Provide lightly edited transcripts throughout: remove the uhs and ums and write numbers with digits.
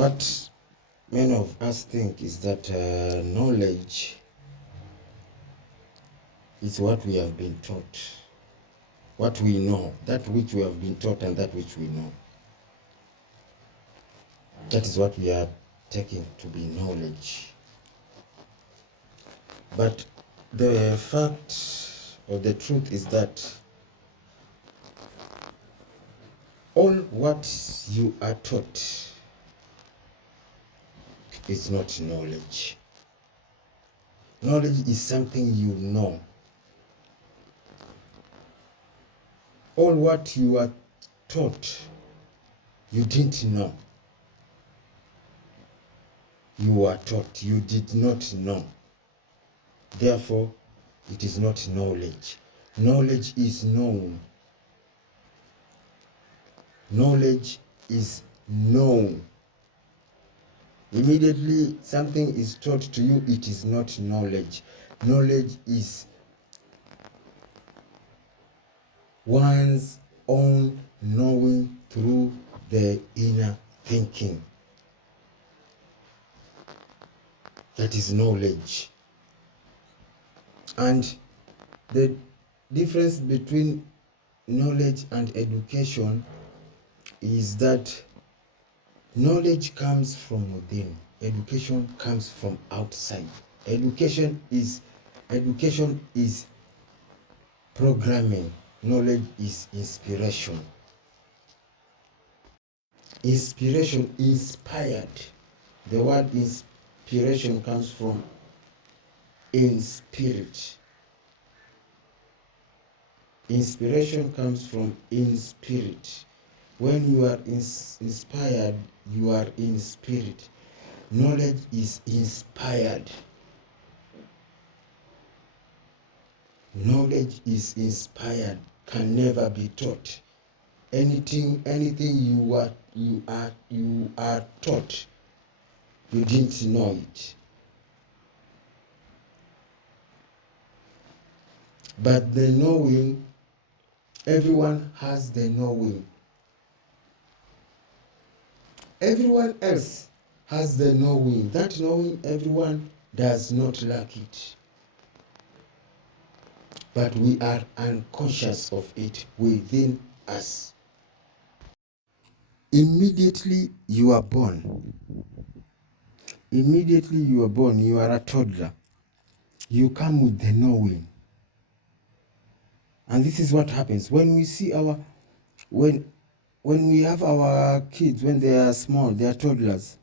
What many of us think is that knowledge is what we have been taught, what we know, that which we have been taught and that which we know. That is what we are taking to be knowledge. But the fact or the truth is that all what you are taught is not knowledge. Knowledge is something you know. All what you are taught, you didn't know. You were taught, you did not know. Therefore, it is not knowledge. Knowledge is known. Knowledge is known. Immediately something is taught to you, it is not knowledge. Knowledge is one's own knowing through the inner thinking. That is knowledge. And the difference between knowledge and education is that knowledge comes from within, education comes from outside. Education is programming, knowledge is inspiration. Inspiration, inspired. The word inspiration comes from in spirit. Inspiration comes from in spirit. When you are inspired, you are in spirit. Knowledge is inspired. Knowledge is inspired, can never be taught. Anything you are taught, you didn't know it. But the knowing, everyone has the knowing. Everyone else has the knowing. That knowing, everyone does not lack it. But we are unconscious of it within us. Immediately you are born. Immediately you are born, you are a toddler. You come with the knowing. And this is what happens when we see when we have our kids, when they are small, they are toddlers.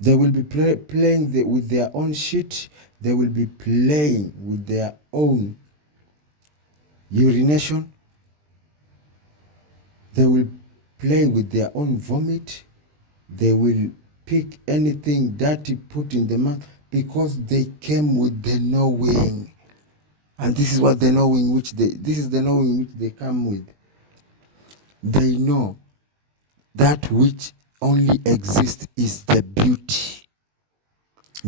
They will be playing with their own shit. They will be playing with their own urination. They will play with their own vomit. They will pick anything dirty, put in the mouth, because they came with the knowing. And this is what the knowing which they come with. They know that which only exists is the beauty.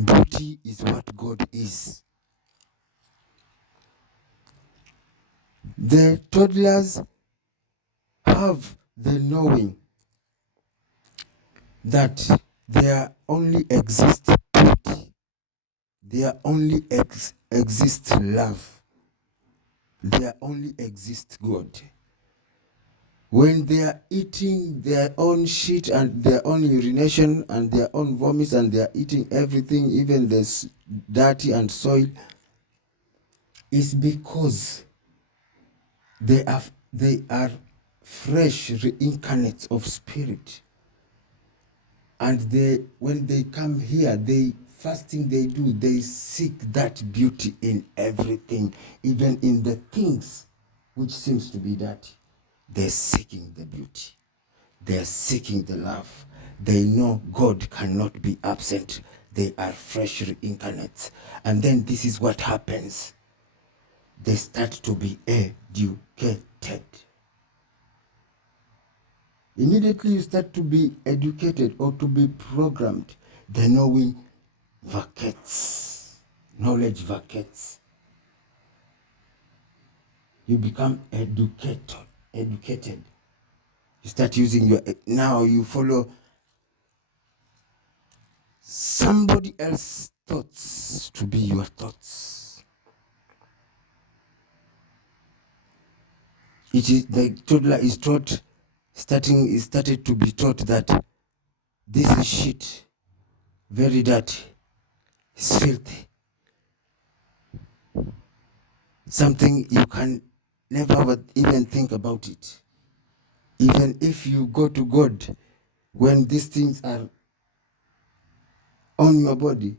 Beauty is what God is. The toddlers have the knowing that there only exists beauty. There only exists love. There only exists God. When they are eating their own shit and their own urination and their own vomits, and they are eating everything, even the dirty and soil, is because they are fresh reincarnates of spirit. And when they come here, first thing they seek that beauty in everything, even in the things which seems to be dirty. They're seeking the beauty. They're seeking the love. They know God cannot be absent. They are fresh reincarnates. And then this is what happens. They start to be educated. Immediately you start to be educated or to be programmed, the knowing vacates. Knowledge vacates. You become educated. You start using now you follow somebody else's thoughts to be your thoughts. It is the toddler is started to be taught that this is shit, very dirty, it's filthy, something you can never even think about it. Even if you go to God, when these things are on your body,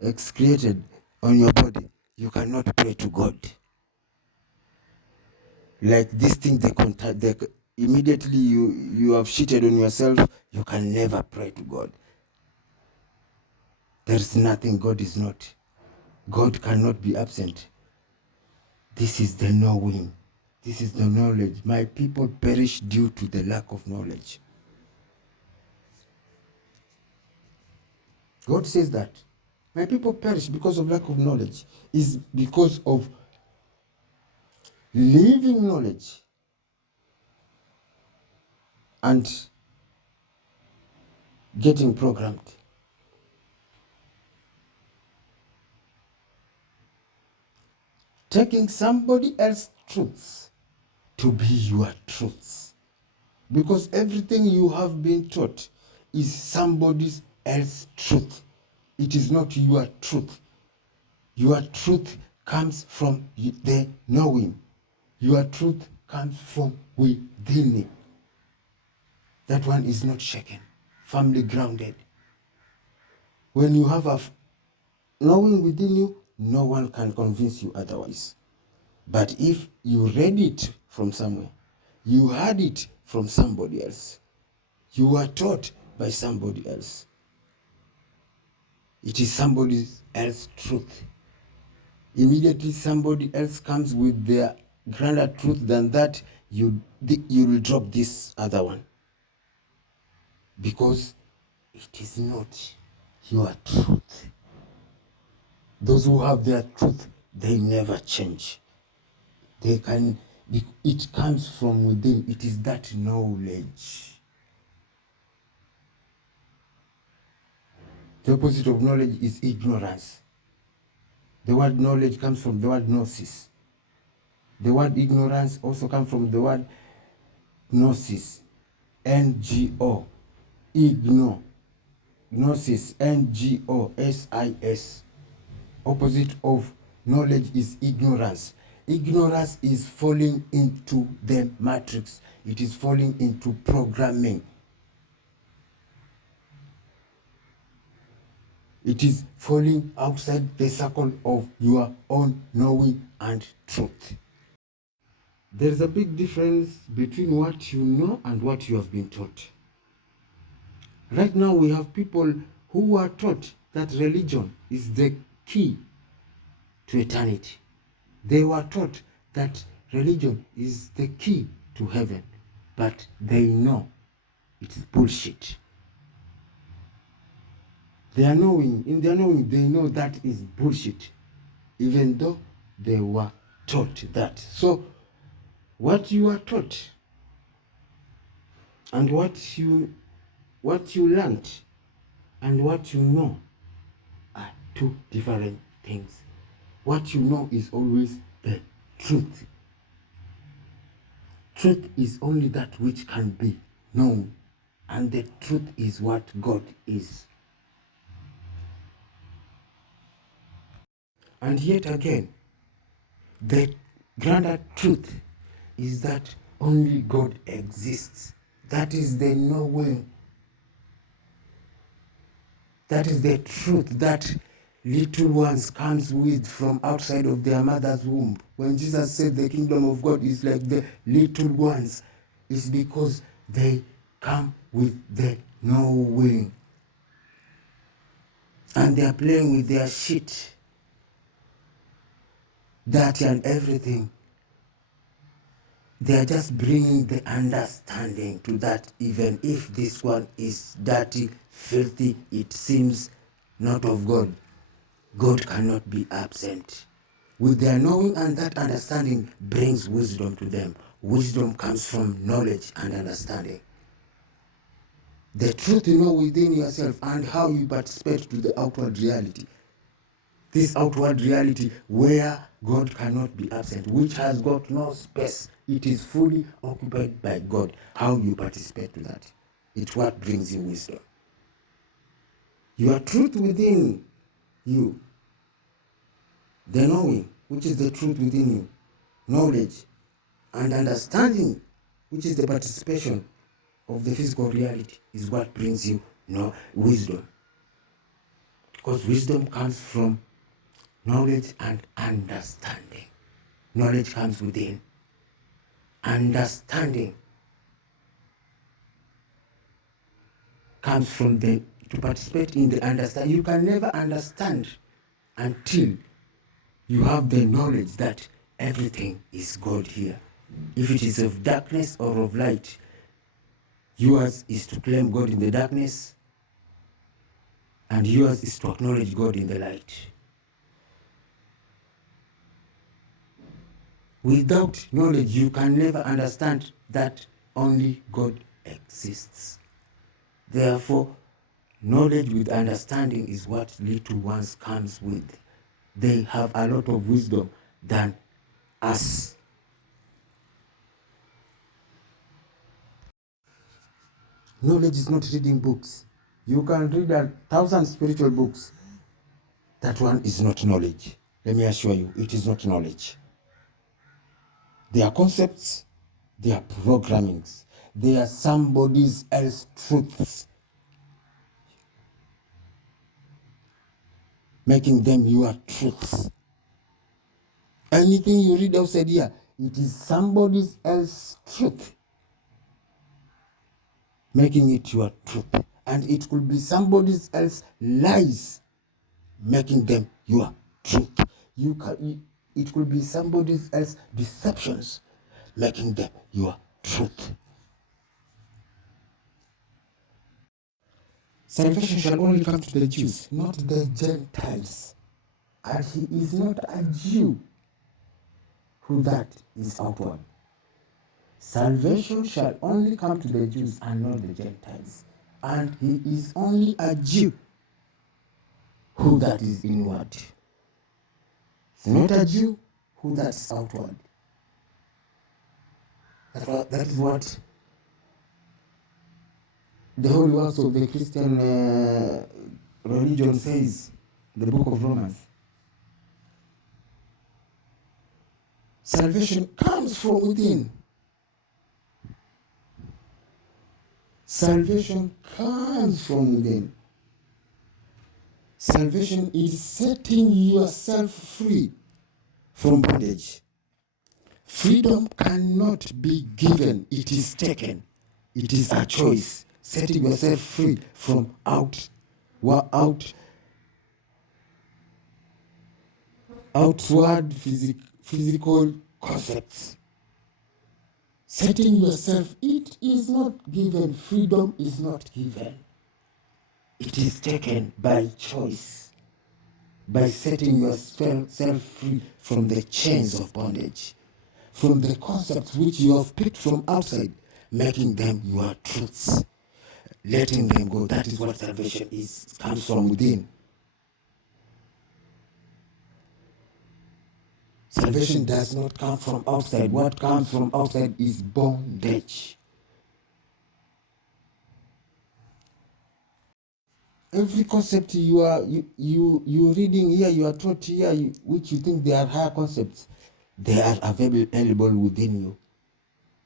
excreted on your body, you cannot pray to God. Like this thing, they immediately you have shitted on yourself, you can never pray to God. There's nothing God is not. God cannot be absent. This is the knowing. This is the knowledge. My people perish due to the lack of knowledge. God says that. My people perish because of lack of knowledge. Is because of living knowledge and getting programmed. Taking somebody else's truths to be your truths. Because everything you have been taught is somebody else's truth. It is not your truth. Your truth comes from the knowing. Your truth comes from within you. That one is not shaken, firmly grounded. When you have a knowing within you, no one can convince you otherwise. But if you read it from somewhere, you heard it from somebody else, you were taught by somebody else, it is somebody else's truth. Immediately somebody else comes with their grander truth than that, you will drop this other one. Because it is not your truth. Those who have their truth, they never change. It comes from within. It is that knowledge. The opposite of knowledge is ignorance. The word knowledge comes from the word gnosis. The word ignorance also comes from the word gnosis. N-G-O. Igno. Gnosis. N-G-O-S-I-S. Opposite of knowledge is ignorance. Ignorance is falling into the matrix. It is falling into programming. It is falling outside the circle of your own knowing and truth. There's a big difference between what you know and what you have been taught. Right now we have people who are taught that religion is the key to eternity. They were taught that religion is the key to heaven, but they know it's bullshit. In their knowing, they know that is bullshit, even though they were taught that. So, what you are taught and what you learned and what you know are two different things. What you know is always the truth. Truth is only that which can be known, and the truth is what God is. And yet again, the grander truth is that only God exists. That is the knowing. That is the truth that little ones comes with from outside of their mother's womb. When Jesus said the kingdom of God is like the little ones, it's because they come with the knowing. And they are playing with their shit, dirty and everything. They are just bringing the understanding to that, even if this one is dirty, filthy, it seems not of God. God cannot be absent. With their knowing and that understanding brings wisdom to them. Wisdom comes from knowledge and understanding. The truth you know within yourself and how you participate to the outward reality. This outward reality where God cannot be absent, which has got no space. It is fully occupied by God. How you participate to that. It's what brings you wisdom. Your truth within you, the knowing, which is the truth within you, knowledge and understanding, which is the participation of the physical reality, is what brings you wisdom. Because wisdom comes from knowledge and understanding. Knowledge comes within. Understanding comes from the to participate in the understanding. You can never understand until you have the knowledge that everything is God here. If it is of darkness or of light, yours is to claim God in the darkness, and yours is to acknowledge God in the light. Without knowledge, you can never understand that only God exists. Therefore, knowledge with understanding is what little ones comes with. They have a lot of wisdom than us. Knowledge is not reading books. You can read 1,000 spiritual books. That one is not knowledge. Let me assure you, it is not knowledge. They are concepts, they are programmings, they are somebody else's truths, making them your truths. Anything you read outside here, it is somebody else's truth, making it your truth. And it could be somebody else's lies, making them your truth. It could be somebody else's deceptions, making them your truth. Salvation shall only come to the Jews, not the Gentiles. And he is not a Jew, who that is outward. Salvation shall only come to the Jews and not the Gentiles. And he is only a Jew, who that is inward. Not a Jew, who that is outward. That is what the whole works of the Christian religion says, the book of Romans. Salvation comes from within. Salvation comes from within. Salvation is setting yourself free from bondage. Freedom cannot be given, it is taken. It is a choice. Setting yourself free from outward physical concepts. Setting yourself, it is not given. Freedom is not given. It is taken by choice, by setting yourself free from the chains of bondage, from the concepts which you have picked from outside, making them your truths, letting them go. That is what salvation is. It comes from within. Salvation does not come from outside. What comes from outside is bondage. Every concept you reading here, you are taught here, which you think they are higher concepts, they are available within you.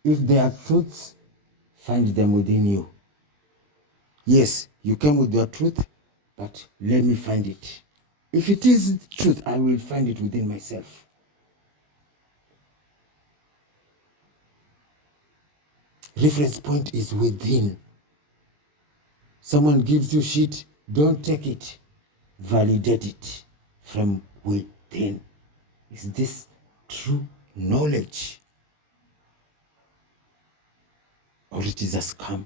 If they are truths, find them within you. Yes, you came with your truth, but let me find it. If it is truth, I will find it within myself. Reference point is within. Someone gives you shit, don't take it. Validate it from within. Is this true knowledge? Or it is a scam?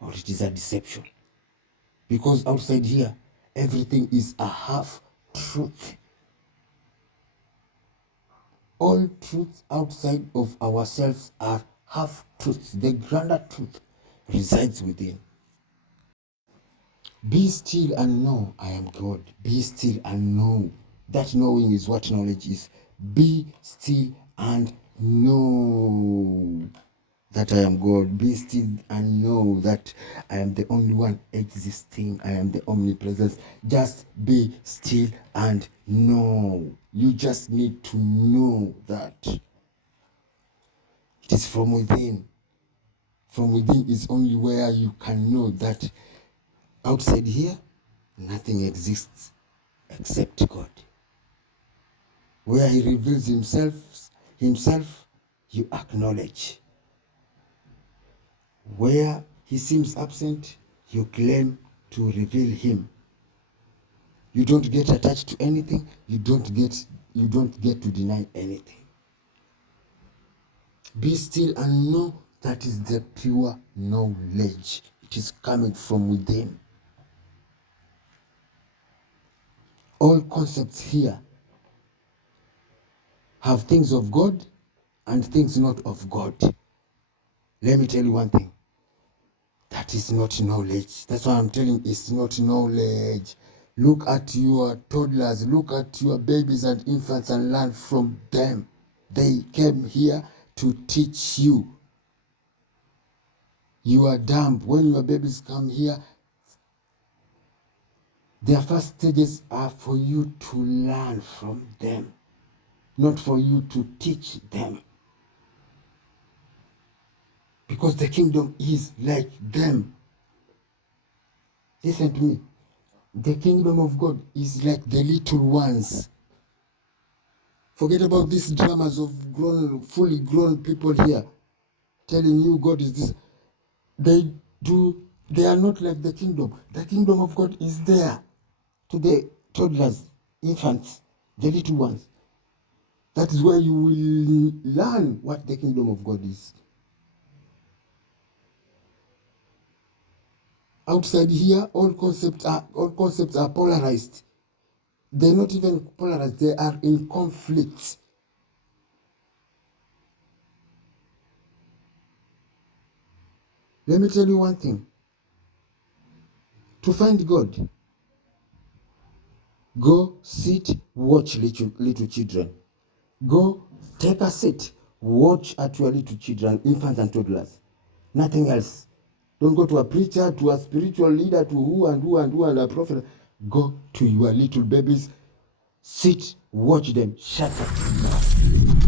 Or it is a deception? Because outside here, everything is a half truth. All truths outside of ourselves are half truths. The grander truth resides within. Be still and know I am God. Be still and know. That knowing is what knowledge is. Be still and know that I am God. Be still and know that I am the only one existing. I am the omnipresence. Just be still and know. You just need to know that. It is from within. From within is only where you can know that outside here, nothing exists except God. Where he reveals himself, you acknowledge. Where he seems absent, you claim to reveal him. You don't get attached to anything, you don't get to deny anything. Be still and know that is the pure knowledge. It is coming from within. All concepts here have things of God and things not of God. Let me tell you one thing. That is not knowledge. That's why I'm telling you, it's not knowledge. Look at your toddlers, look at your babies and infants and learn from them. They came here to teach you. You are dumb. When your babies come here, their first stages are for you to learn from them, not for you to teach them. Because the kingdom is like them. Listen to me. The kingdom of God is like the little ones. Forget about these dramas of fully grown people here telling you God is this. They are not like the kingdom. The kingdom of God is there to the toddlers, infants, the little ones. That is where you will learn what the kingdom of God is. Outside here, all concepts are polarized. They're not even polarized, they are in conflict. Let me tell you one thing. To find God, go sit, watch little children. Go take a seat, watch at your little children, infants and toddlers. Nothing else. Don't go to a preacher, to a spiritual leader, to who and a prophet. Go to your little babies, sit, watch them, shut up.